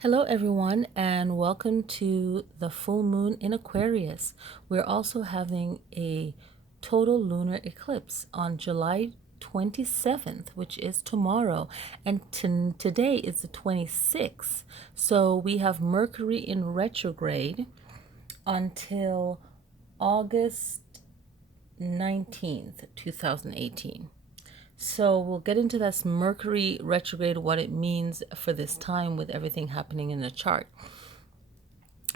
Hello, everyone, and welcome to the full moon in Aquarius. We're also having a total lunar eclipse on July 27th, which is tomorrow, and today is the 26th. So we have Mercury in retrograde until August 19th, 2018. So we'll get into this Mercury retrograde, what it means for this time with everything happening in the chart.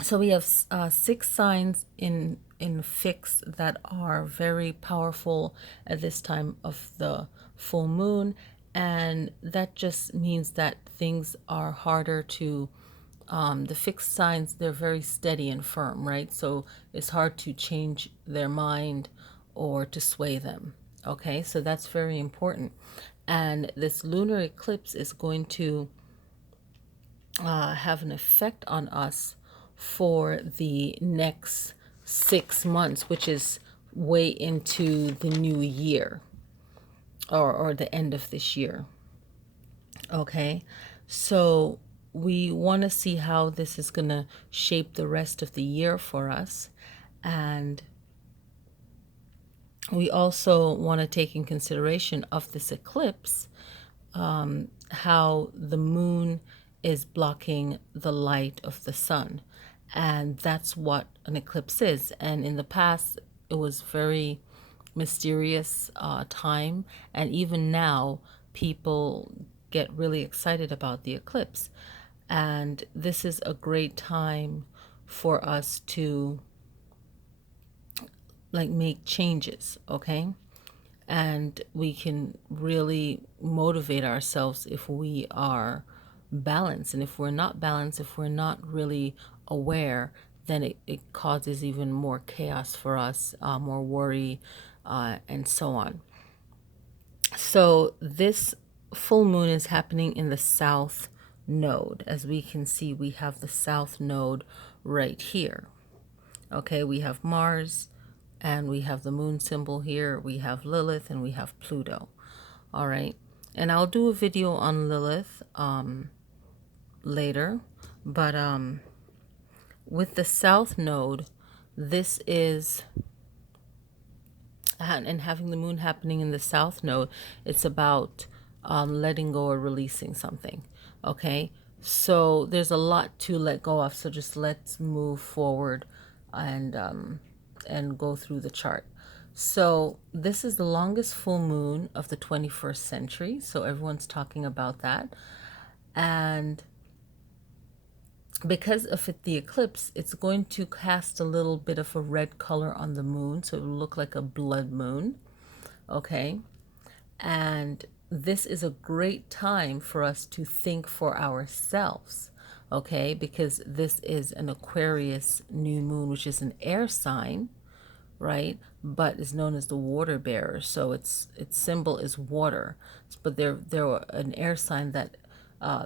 So we have six signs in fixed that are very powerful at this time of the full moon, and that just means that things are harder to the fixed signs. They're very steady and firm, right? So it's hard to change their mind or to sway them. Okay, so that's very important. And this lunar eclipse is going to have an effect on us for the next 6 months, which is way into the new year, or the end of this year. Okay, so we want to see how this is going to shape the rest of the year for us. And we also want to take in consideration of this eclipse, how the moon is blocking the light of the sun. And that's what an eclipse is. And in the past, it was very mysterious time. And even now, people get really excited about the eclipse. And this is a great time for us to make changes, okay? And we can really motivate ourselves if we are balanced. And if we're not balanced, if we're not really aware, then it causes even more chaos for us, more worry, and so on. So this full moon is happening in the south node. As we can see, we have the south node right here. Okay, we have Mars, and we have the moon symbol here. We have Lilith, and we have Pluto. All right, and I'll do a video on Lilith later, but with the south node, this is, and having the moon happening in the south node, it's about letting go or releasing something. Okay, so there's a lot to let go of. So just let's move forward and go through the chart. So this is the longest full moon of the 21st century. So everyone's talking about that. And because of the eclipse, it's going to cast a little bit of a red color on the moon. So it will look like a blood moon. Okay. And this is a great time for us to think for ourselves. Okay. Because this is an Aquarius new moon, which is an air sign, right? But is known as the water bearer. So its symbol is water. But they're an air sign that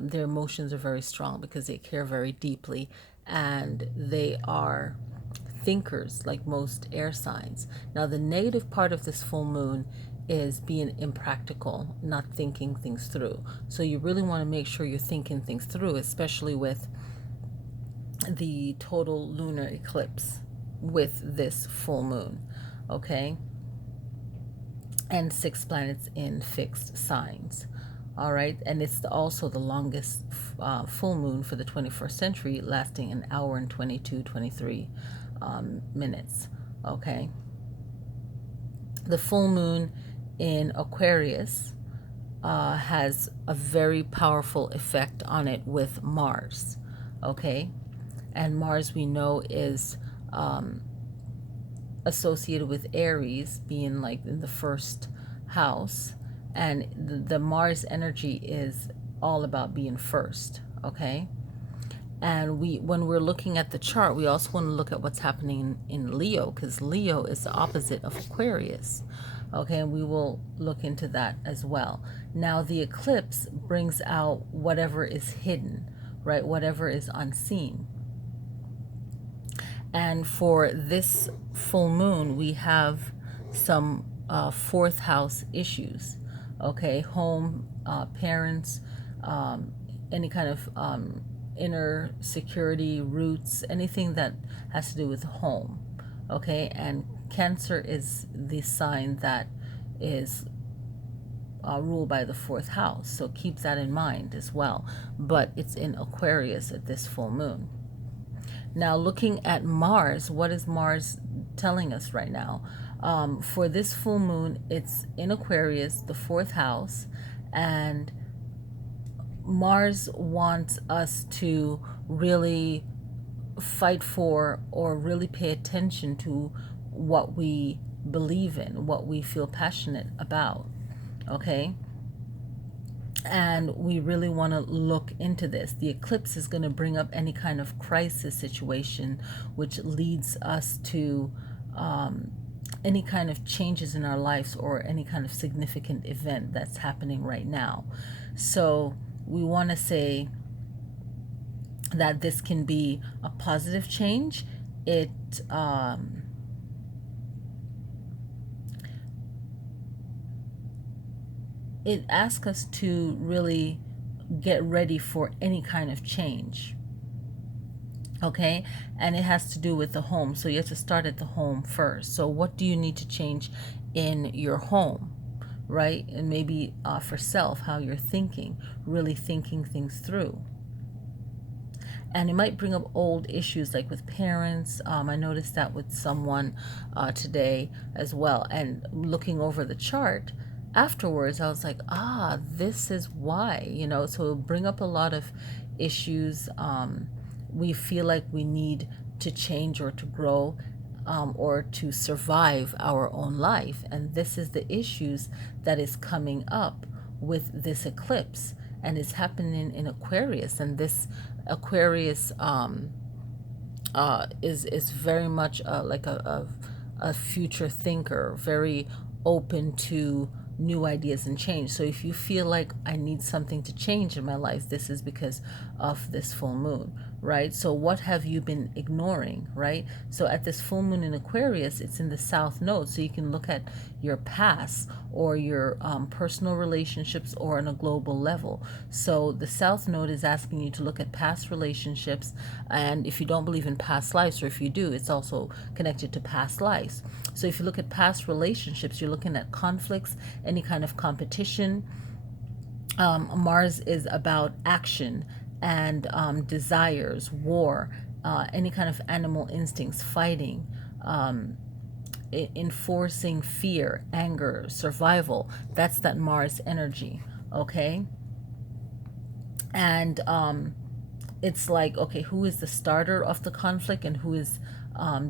their emotions are very strong because they care very deeply, and they are thinkers like most air signs. Now, the negative part of this full moon is being impractical, not thinking things through. So you really want to make sure you're thinking things through, especially with the total lunar eclipse with this full moon. Okay, and 6 planets in fixed signs. All right, and it's also the longest full moon for the 21st century, lasting an hour and 23 minutes. Okay, the full moon in Aquarius has a very powerful effect on it with Mars. Okay, and Mars, we know, is associated with Aries, being like in the first house, and the Mars energy is all about being first. Okay, and when we're looking at the chart, we also want to look at what's happening in Leo, because Leo is the opposite of Aquarius. Okay, and we will look into that as well. Now, the eclipse brings out whatever is hidden, right? Whatever is unseen. And for this full moon, we have some fourth house issues. Okay, home, parents, any kind of inner security, roots, anything that has to do with home. Okay, and Cancer is the sign that is ruled by the fourth house, so keep that in mind as well. But it's in Aquarius at this full moon. Now, looking at Mars, what is Mars telling us right now? For this full moon, it's in Aquarius, the fourth house, and Mars wants us to really fight for or really pay attention to what we believe in, what we feel passionate about. Okay? And we really want to look into this. The eclipse is going to bring up any kind of crisis situation, which leads us to any kind of changes in our lives or any kind of significant event that's happening right now. So we want to say that this can be a positive change. It asks us to really get ready for any kind of change. Okay, and it has to do with the home. So you have to start at the home first. So what do you need to change in your home, right? And maybe for self, how you're thinking, really thinking things through. And it might bring up old issues like with parents. I noticed that with someone today as well. And looking over the chart afterwards, I was like, this is why, so it'll bring up a lot of issues. We feel like we need to change or to grow or to survive our own life. And this is the issues that is coming up with this eclipse. And it's happening in Aquarius. And this Aquarius is very much like a future thinker, very open to new ideas and change. So if you feel like I need something to change in my life, this is because of this full moon, right? So what have you been ignoring, right? So at this full moon in Aquarius, it's in the south node, so you can look at your past or your personal relationships or on a global level. So the south node is asking you to look at past relationships, and if you don't believe in past lives, or if you do, it's also connected to past lives. So if you look at past relationships, you're looking at conflicts, any kind of competition. Mars is about action and desires, war, any kind of animal instincts, fighting, enforcing fear, anger, survival. That's that Mars energy, okay? And it's like, okay, who is the starter of the conflict and who is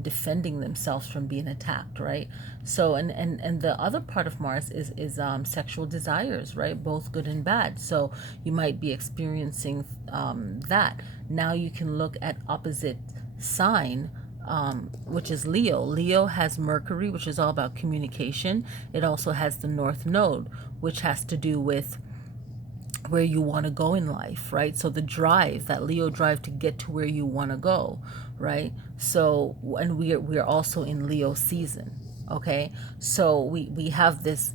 defending themselves from being attacked, right? So and the other part of Mars is sexual desires, right? Both good and bad. So you might be experiencing that. Now you can look at opposite sign, which is Leo. Leo has Mercury, which is all about communication. It also has the North Node, which has to do with where you want to go in life, right? So the drive, that Leo drive to get to where you want to go, right? So, and we're also in Leo season, okay? So we have this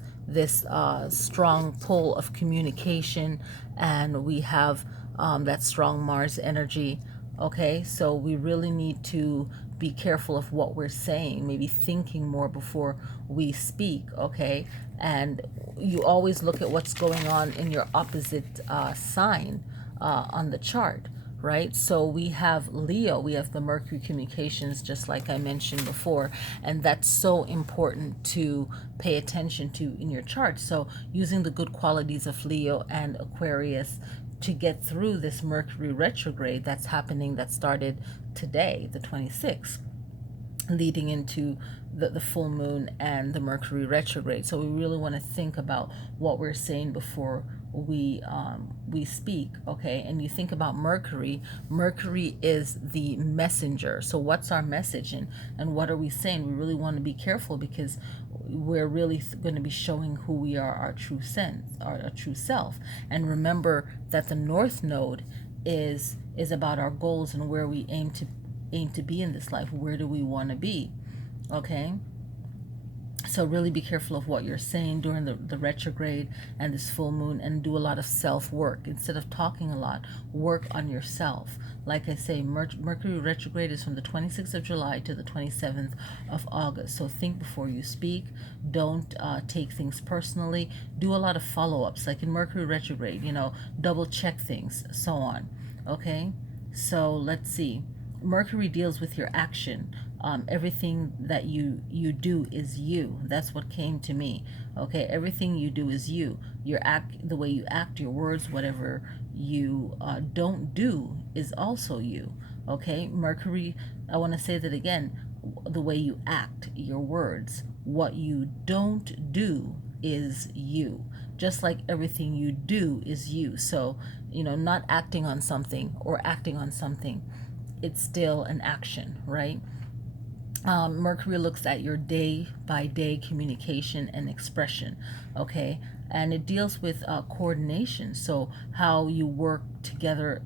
strong pull of communication, and we have that strong Mars energy, okay? So we really need to be careful of what we're saying, maybe thinking more before we speak, okay? And you always look at what's going on in your opposite sign on the chart, right? So we have Leo, we have the Mercury communications, just like I mentioned before, and that's so important to pay attention to in your chart. So using the good qualities of Leo and Aquarius to get through this Mercury retrograde that's happening, that started today, the 26th, leading into the full moon and the Mercury retrograde. So we really want to think about what we're saying before we speak, okay? And you think about Mercury. Mercury is the messenger. So what's our message, and what are we saying? We really want to be careful, because we're really going to be showing who we are, our true sense, our true self. And remember that the North Node is about our goals and where we aim to be in this life. Where do we want to be? Okay, So really be careful of what you're saying during the retrograde and this full moon, and do a lot of self-work. Instead of talking a lot, work on yourself. Like I say, Mercury retrograde is from the 26th of July to the 27th of August. So think before you speak. Don't take things personally. Do a lot of follow-ups. Like in Mercury retrograde, double check things, so on. Okay? So let's see. Mercury deals with your action. Everything that you do is you. That's what came to me. Okay, everything you do is you. Your act, the way you act, your words, whatever you don't do is also you. Okay, Mercury. I want to say that again. The way you act, your words, what you don't do is you. Just like everything you do is you. So not acting on something or acting on something, it's still an action, right? Mercury looks at your day by day communication and expression, okay? And it deals with coordination, so how you work together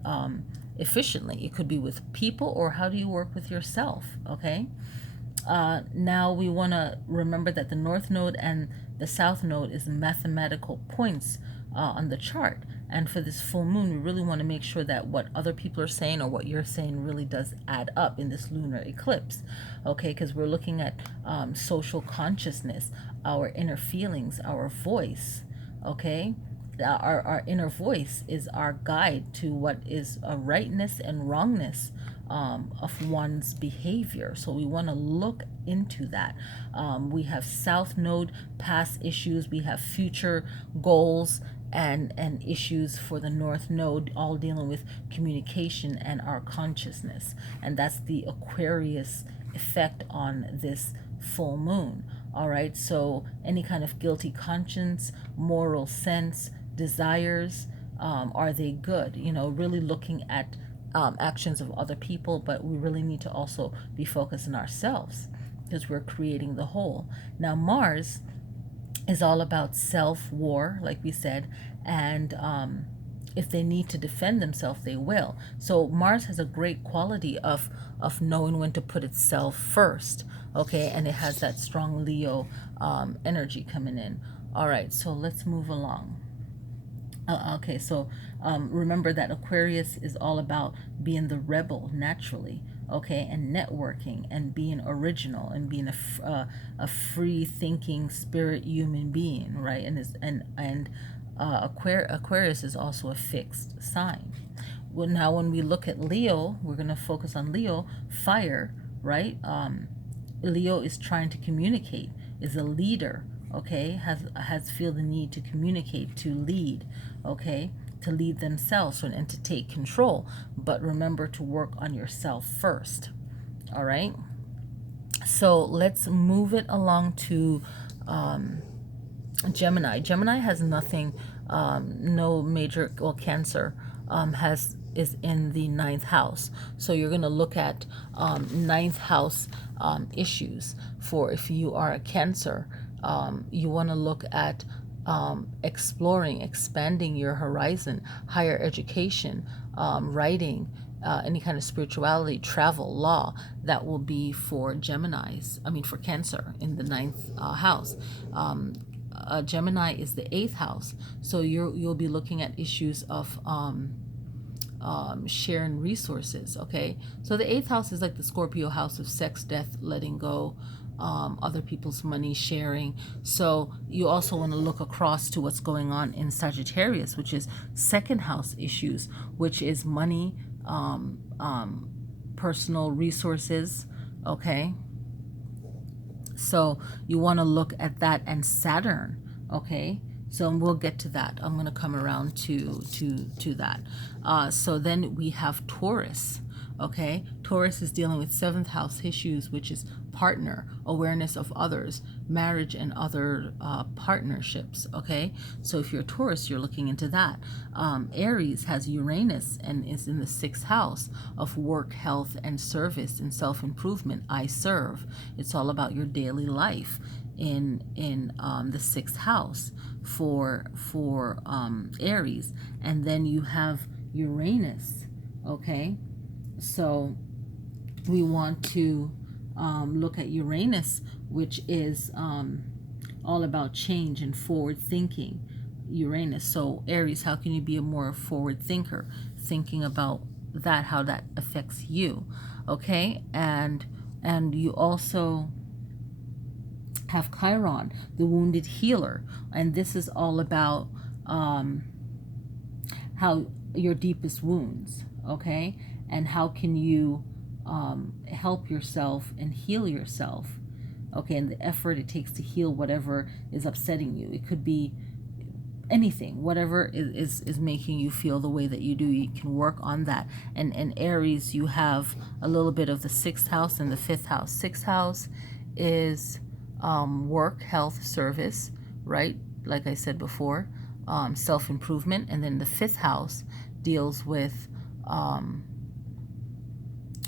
efficiently. It could be with people, or how do you work with yourself, okay? Now we want to remember that the North Node and the South Node is mathematical points on the chart. And for this full moon, we really want to make sure that what other people are saying or what you're saying really does add up in this lunar eclipse, okay? Because we're looking at social consciousness, our inner feelings, our voice, okay? Our inner voice is our guide to what is a rightness and wrongness of one's behavior. So we want to look into that. We have South Node, past issues. We have future goals and issues for the North Node, all dealing with communication and our consciousness. And that's the Aquarius effect on this full moon. All right, so any kind of guilty conscience, moral sense, desires, are they good? Really looking at actions of other people, but we really need to also be focused on ourselves, because we're creating the whole. Now, Mars is all about self-war, like we said, and if they need to defend themselves, they will. So Mars has a great quality of knowing when to put itself first, okay? And it has that strong Leo energy coming in. All right, so let's move along. Okay, so remember that Aquarius is all about being the rebel naturally, okay, and networking and being original and being a free thinking spirit human being, right? And Aquarius is also a fixed sign. Well, now when we look at Leo, we're going to focus on Leo, fire, right? Leo is trying to communicate, is a leader, okay, has feel the need to communicate, to lead, okay, to lead themselves and to take control. But remember to work on yourself first. All right, so let's move it along to Gemini. Gemini has nothing, no major, well, Cancer is in the ninth house. So you're going to look at ninth house issues. For if you are a Cancer, you want to look at exploring, expanding your horizon, higher education, writing, any kind of spirituality, travel, law. That will be for for Cancer in the ninth house. Gemini is the eighth house, so you'll be looking at issues of sharing resources, okay? So the eighth house is like the Scorpio house of sex, death, letting go, other people's money, sharing. So you also want to look across to what's going on in Sagittarius, which is second house issues, which is money, personal resources, okay? So you want to look at that, and Saturn, okay? So we'll get to that. I'm going to come around to that. So then we have Taurus, okay? Taurus is dealing with seventh house issues, which is partner, awareness of others, marriage and other partnerships, okay? So if you're Taurus, you're looking into that. Aries has Uranus and is in the sixth house of work, health, and service and self-improvement. I serve. It's all about your daily life in the sixth house for Aries. And then you have Uranus, okay? So we want to look at Uranus, which is all about change and forward thinking, Uranus. So Aries, how can you be a more forward thinker, thinking about that, how that affects you? Okay, and you also have Chiron, the wounded healer, and this is all about how your deepest wounds, okay, and how can you help yourself and heal yourself, okay, and the effort it takes to heal whatever is upsetting you. It could be anything, whatever is making you feel the way that you do. You can work on that. And Aries, you have a little bit of the 6th house and the 5th house. 6th house is work, health, service, right? Like I said before, self-improvement. And then the 5th house deals with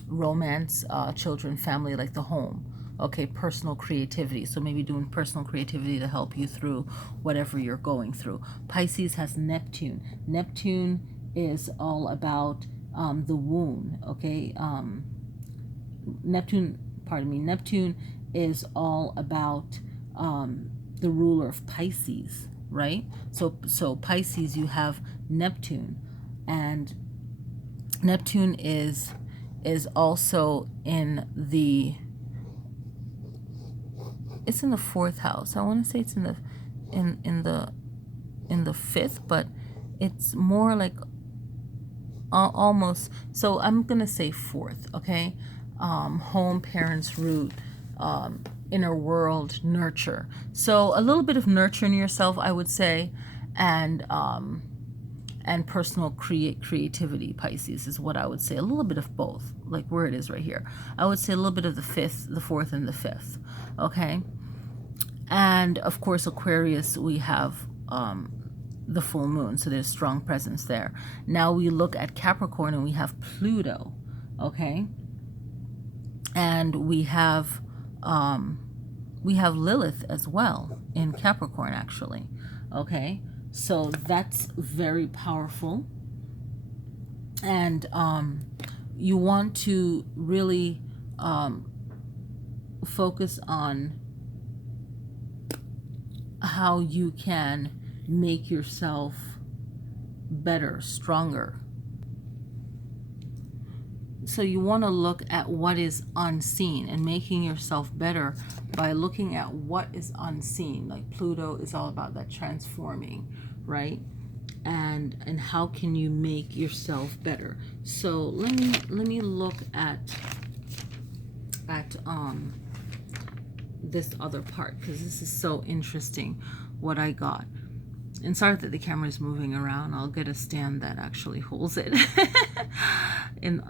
romance, children, family, like the home. Okay, personal creativity. So maybe doing personal creativity to help you through whatever you're going through. Pisces has Neptune. Neptune is all about the wound. Okay, Neptune is all about the ruler of Pisces, right? So Pisces, you have Neptune, and Neptune is also in the, it's in the 4th house. I want to say it's in the in the 5th, but it's more like almost, so I'm gonna say 4th. Okay, home, parents, root, inner world, nurture. So a little bit of nurturing yourself, I would say, and personal creativity. Pisces is what I would say. A little bit of both, like where it is right here. I would say a little bit of the 5th, the 4th, and the 5th. Okay. And of course, Aquarius, we have the full moon, so there's strong presence there. Now we look at Capricorn, and we have Pluto, okay, and we have Lilith as well in Capricorn, actually. Okay, so that's very powerful, and you want to really focus on how you can make yourself better, stronger. So you want to look at what is unseen and making yourself better by looking at what is unseen. Like Pluto is all about that transforming, right? And how can you make yourself better? So let me look at this other part, because this is so interesting what I got. And sorry that the camera is moving around. I'll get a stand that actually holds it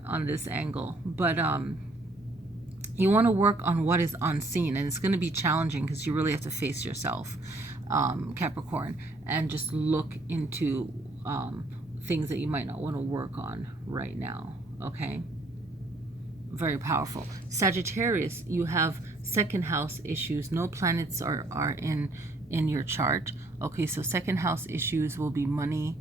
on this angle. But you want to work on what is unseen, and it's going to be challenging because you really have to face yourself, Capricorn, and just look into things that you might not want to work on right now. Okay, very powerful. Sagittarius, you have 2nd house issues. No planets are in your chart. Okay, so 2nd house issues will be money,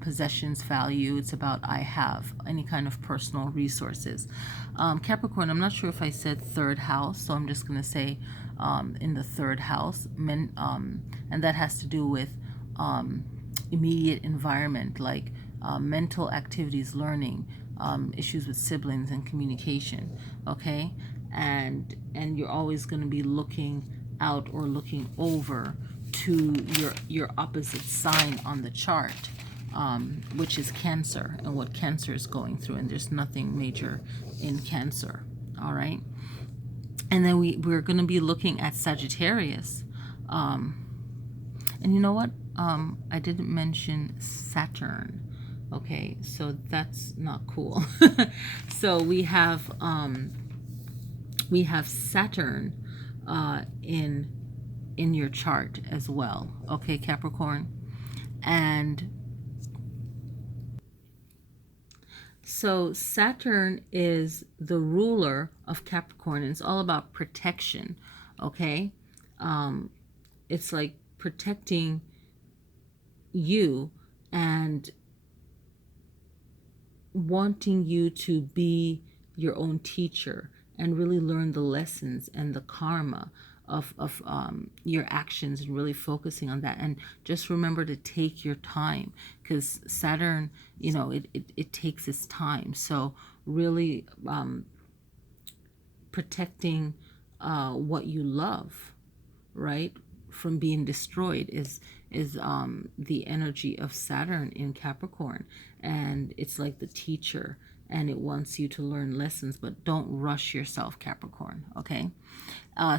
possessions, value. It's about I have, any kind of personal resources. Capricorn, I'm not sure if I said 3rd house, so I'm just going to say in the 3rd house, and that has to do with immediate environment, like mental activities, learning, issues with siblings and communication. Okay, and you're always going to be looking out or looking over to your opposite sign on the chart, which is Cancer, and what Cancer is going through. And there's nothing major in Cancer. All right, and then we're going to be looking at Sagittarius, and you know what, I didn't mention Saturn. Okay, so that's not cool. So we have Saturn in your chart as well. Okay, Capricorn. And so Saturn is the ruler of Capricorn, and it's all about protection. Okay, it's like protecting you and wanting you to be your own teacher and really learn the lessons and the karma your actions, and really focusing on that. And just remember to take your time, because Saturn, it takes its time. So really protecting what you love, right, from being destroyed is the energy of Saturn in Capricorn. And it's like the teacher, and it wants you to learn lessons, but don't rush yourself, Capricorn. Okay.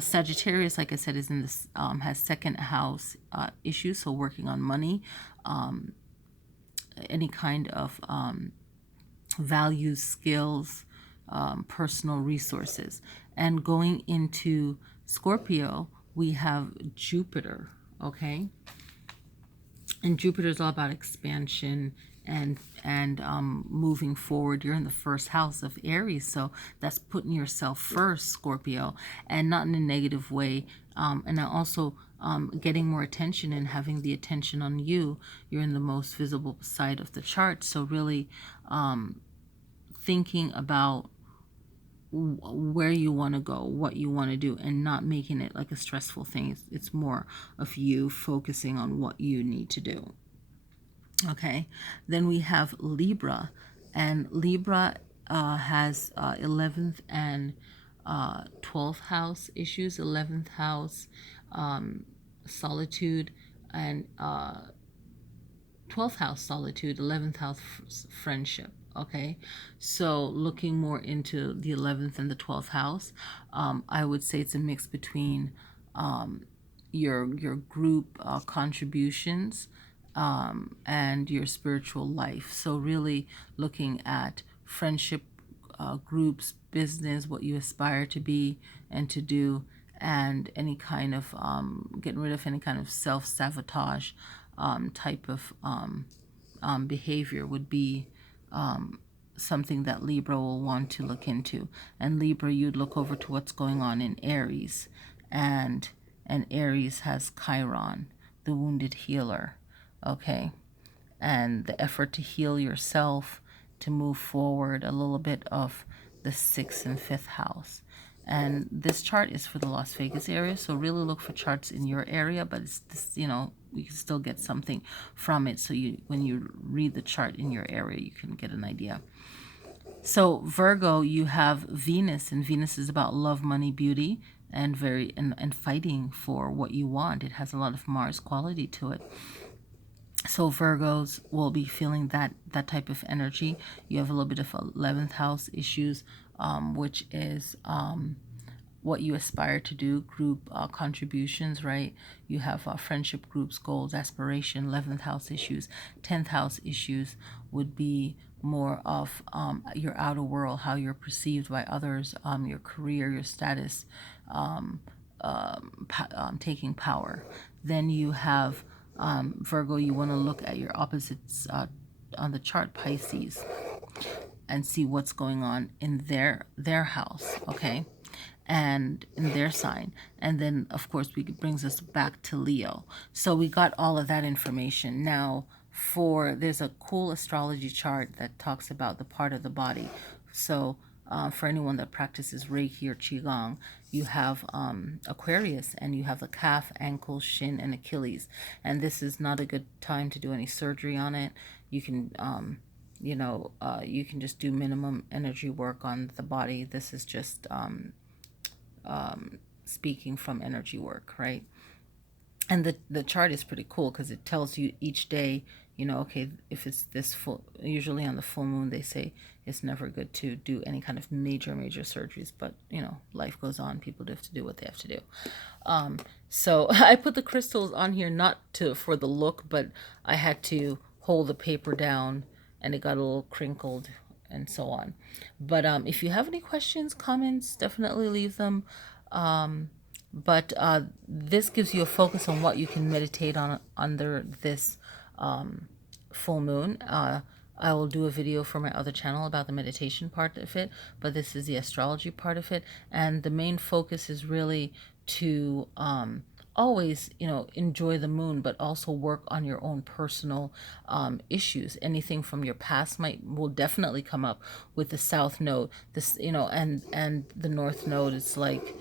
Sagittarius, like I said, is in this has second house issues, so working on money, any kind of values, skills, personal resources. And going into Scorpio, we have Jupiter. Okay. And Jupiter is all about expansion and moving forward. You're in the first house of Aries, so that's putting yourself first, Scorpio, and not in a negative way. And also getting more attention and having the attention on you. You're in the most visible side of the chart, so really thinking about where you want to go, what you want to do, and not making it like a stressful thing. It's more of you focusing on what you need to do. Okay, then we have Libra, and Libra has 11th and 12th house issues. 11th house, solitude, and 12th house, solitude. 11th house, friendship. Okay, so looking more into the 11th and the 12th house, I would say it's a mix between your group contributions and your spiritual life. So really looking at friendship groups, business, what you aspire to be and to do, and any kind of getting rid of any kind of self-sabotage type of behavior would be something that Libra will want to look into. And Libra, you'd look over to what's going on in Aries, and Aries has Chiron, the wounded healer. Okay, and the effort to heal yourself, to move forward, a little bit of the 6th and 5th house. And this chart is for the Las Vegas area, so really look for charts in your area, but it's this, you can still get something from it. So when you read the chart in your area, you can get an idea. So Virgo, you have Venus, and Venus is about love, money, beauty, and and fighting for what you want. It has a lot of Mars quality to it. So Virgos will be feeling that type of energy. You have a little bit of 11th house issues, which is what you aspire to do, group contributions, right? You have friendship groups, goals, aspiration. 11th house issues. 10th house issues would be more of your outer world, how you're perceived by others, your career, your status, taking power. Then you have Virgo, you want to look at your opposites on the chart, Pisces, and see what's going on in their house, okay, and in their sign. And then, of course, it brings us back to Leo. So we got all of that information. Now, there's a cool astrology chart that talks about the part of the body. So for anyone that practices Reiki or Qigong, you have Aquarius, and you have the calf, ankle, shin, and Achilles. And this is not a good time to do any surgery on it. You can, you can just do minimum energy work on the body. This is just speaking from energy work, right? And the chart is pretty cool because it tells you each day, okay, if it's this full, usually on the full moon, they say it's never good to do any kind of major surgeries, but life goes on. People do have to do what they have to do. So I put the crystals on here not for the look, but I had to hold the paper down and it got a little crinkled and so on. But if you have any questions, comments, definitely leave them. But this gives you a focus on what you can meditate on under this full moon. I will do a video for my other channel about the meditation part of it, but this is the astrology part of it. And the main focus is really to always, enjoy the moon, but also work on your own personal issues. Anything from your past will definitely come up with the South Node. This, and the North Node is like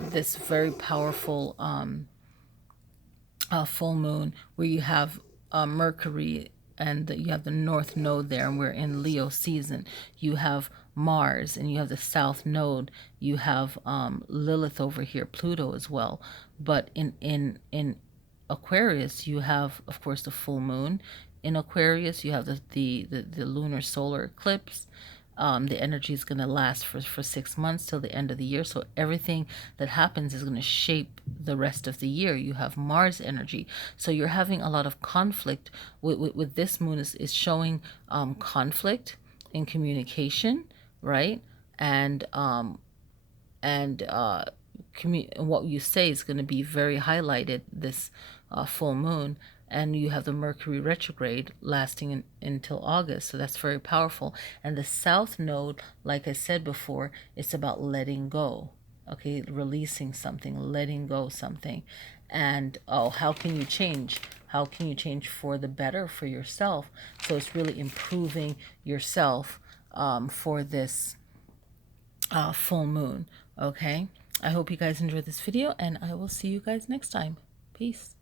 this very powerful full moon where you have Mercury and you have the north node there, and we're in Leo season. You have Mars and you have the south node. You have Lilith over here, Pluto as well. But in Aquarius, you have, of course, the full moon. In Aquarius, you have the lunar solar eclipse. The energy is going to last for 6 months till the end of the year. So everything that happens is going to shape the rest of the year. You have Mars energy. So you're having a lot of conflict with this moon is showing conflict in communication, right? And what you say is going to be very highlighted this full moon. And you have the Mercury retrograde lasting until August, so that's very powerful. And the south node, like I said before, it's about letting go, okay, releasing something, letting go something. And oh, how can you change? How can you change for the better for yourself? So it's really improving yourself for this full moon. Okay, I hope you guys enjoyed this video, and I will see you guys next time. Peace.